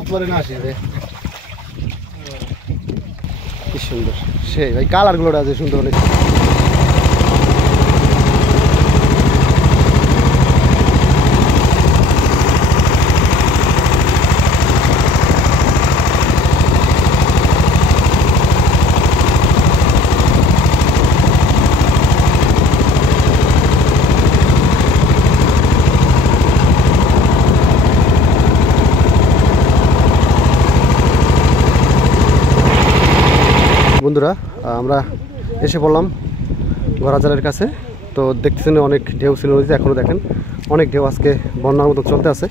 উপরে না আসি রে, কি সুন্দর সেই ভাই, কালার গুলো আছে সুন্দর অনেক। বন্ধুরা আমরা এসে পড়লাম গড়াজালের কাছে। তো দেখতেছেন অনেক ঢেউ ছিল নদীতে, এখনও দেখেন অনেক ঢেউ আজকে বন্যার মতো চলতে আছে।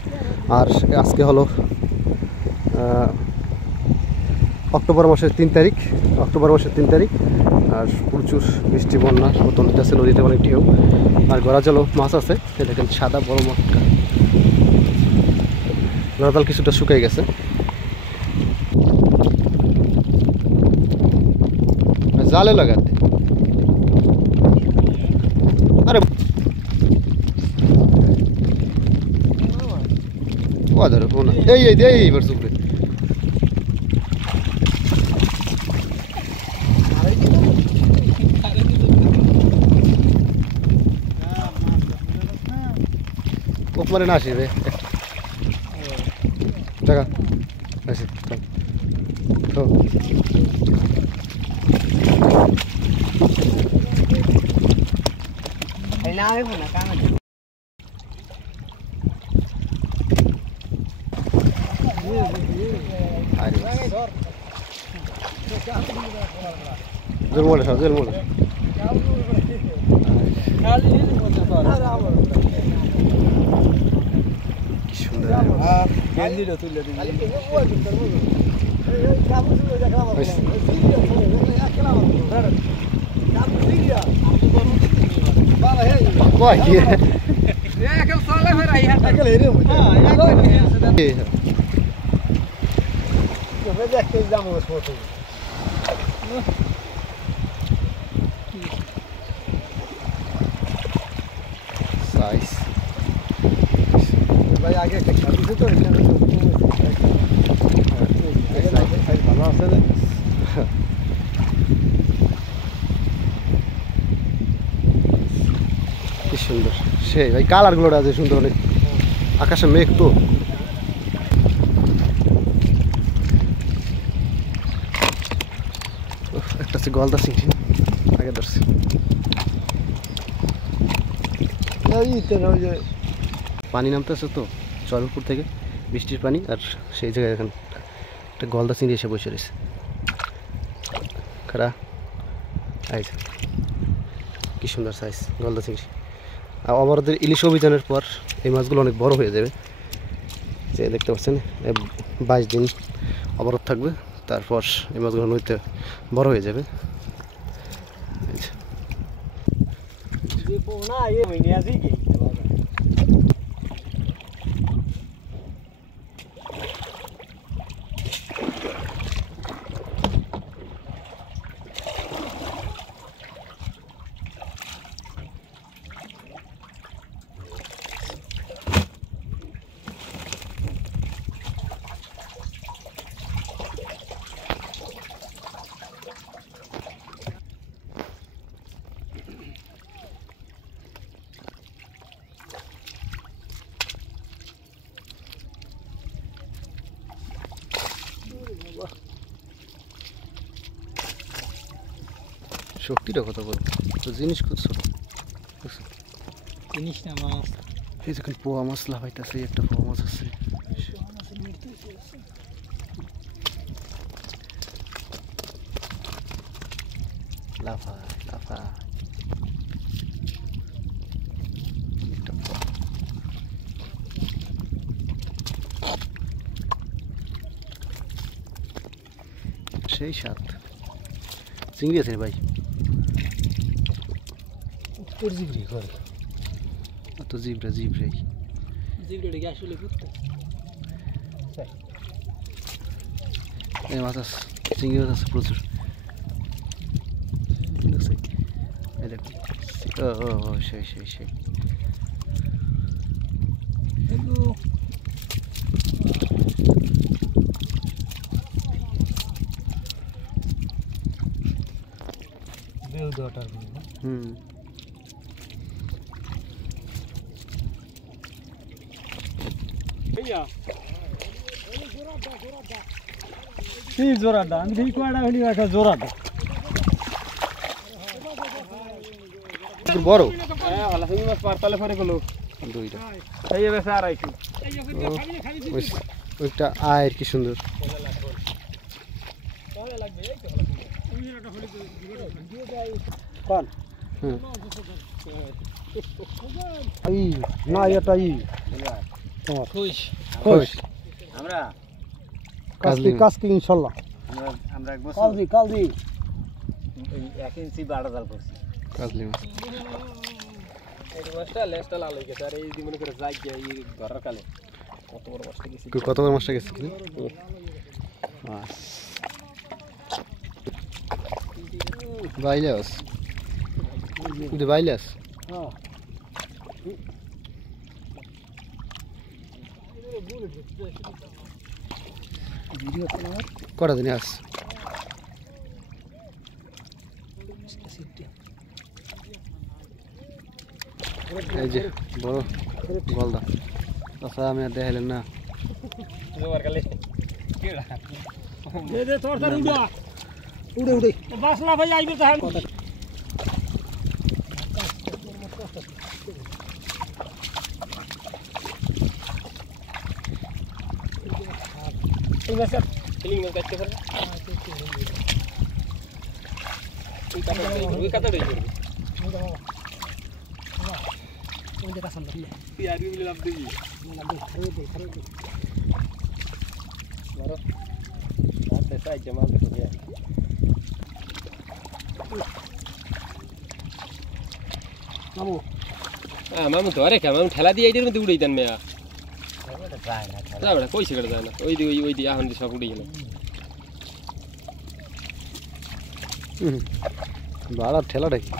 আর আজকে হলো অক্টোবর মাসের 3 তারিখ, আর প্রচুর বৃষ্টি বন্যার মতো নদী আছে, নদীতে অনেক ঢেউ। আর গড়াজালও মাছ আছে, দেখেন সাদা বড় মটকা। গড়াজাল কিছুটা শুকিয়ে গেছে। জালে লাগাতে আরে ধরো কোন এই এইবার চুপড়ে উপরে না আসি রে জায়গা আসি তো ভাই আগে একটা খাবি তো এখানে ভালো আছে কি সুন্দর সেই ভাই, কালার গুলো আছে সুন্দর অনেক। আকাশে মেঘ তো একটা আছে গলদা চিংড়ি আগে ধরছে। পানি নামতেছে তো চরপুর থেকে, বৃষ্টির পানি। আর সেই জায়গায় এখন একটা গলদা চিংড়ি এসে বসে রয়েছে। খারা কি সুন্দর সাইজ গলদা চিংড়ি। আর আমাদের ইলিশ অভিযানের পর এই মাছগুলো অনেক বড় হয়ে যাবে। যে দেখতে পাচ্ছেন 22 দিন অবরোধ থাকবে, তারপর এই মাছগুলো নদীতে বড় হয়ে যাবে। শক্তিটা কত বড়, তো জিনিস কত ছোট জিনিস না মাছ। এই দেখুন পোয়া মাছ লাফাইতেছে, একটা পোয়া মাছ আছে। লাফা লাফা সেই সাত চিংড়ি আছে ভাই। জিবরি করে তো জিবরা আসলে এই মাছ আছে, চিংড়ি মাছ আছে প্রচুর। সেই ওয়াটার কি জোরাটা আমি দেখি কয়টা হলি একটা জোরাটা বড় হ্যাঁ ভালো তুমি মাছ পারতালে পরে গেল দুইটা এই বেশি আর আইছি ওইটা আয়ের কি সুন্দর কোন এই না এটা ই তোমার খুশ খুশ আমরা কাজলি কাজকি ইনশাআল্লাহ আমরা এক বছর কালদি 1 ইঞ্চি বাড়া জাল করছি কাজলি মাছ এই মাছটা লেজটা লাল হয়ে গেছে আর এই যে মনে করে যাই গিয়ে এই ঘরের কালে কত বড় মাছটা গেছে কত বড় মাছটা গেছে কি মাছ বাইলাস ఇది বাইলাস হ্যাঁ ভিডিও করার কটা দিন আস এই যে বড় গলদা আচ্ছা আমি আর দেখাইলেন না জোয়ার কালে কেডা দে দে তোর তোর উড়া উড়ে উড়ে বাসলা ভাই আইবে তো হ্যাঁ এই মাছ ফিলিং মাছ কাটতে পারে তুই কাটা দেই ওই দেখা সামনে তুই আর বিলে লাভ দিবি মারো আতে সাই জমা করে মামু মামু ধরে কে মামু ঠেলা দিয়ে এইটার মধ্যে উড়াই দেন মেয়া যায় না কইছে করে যায় না ওই দি এখন সব উড়ে গেল বাড়ার ঠেলাটা কি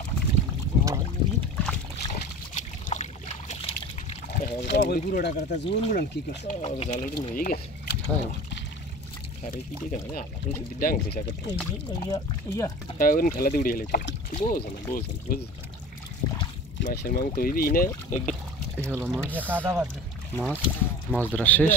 ওই পুরোটা করতে জোন মুড়ান কি করছে জাল উঠে হয়ে গেছে হ্যাঁ আরে কি দিকে না আলা তো ডাং পয়সা করতে ইয়া হ্যাঁ ওন ঠেলা দিয়ে উড়ে গেল বোঝ না মাছের মামু তো এই না এই হলো মাছ মাছ ধরা শেষ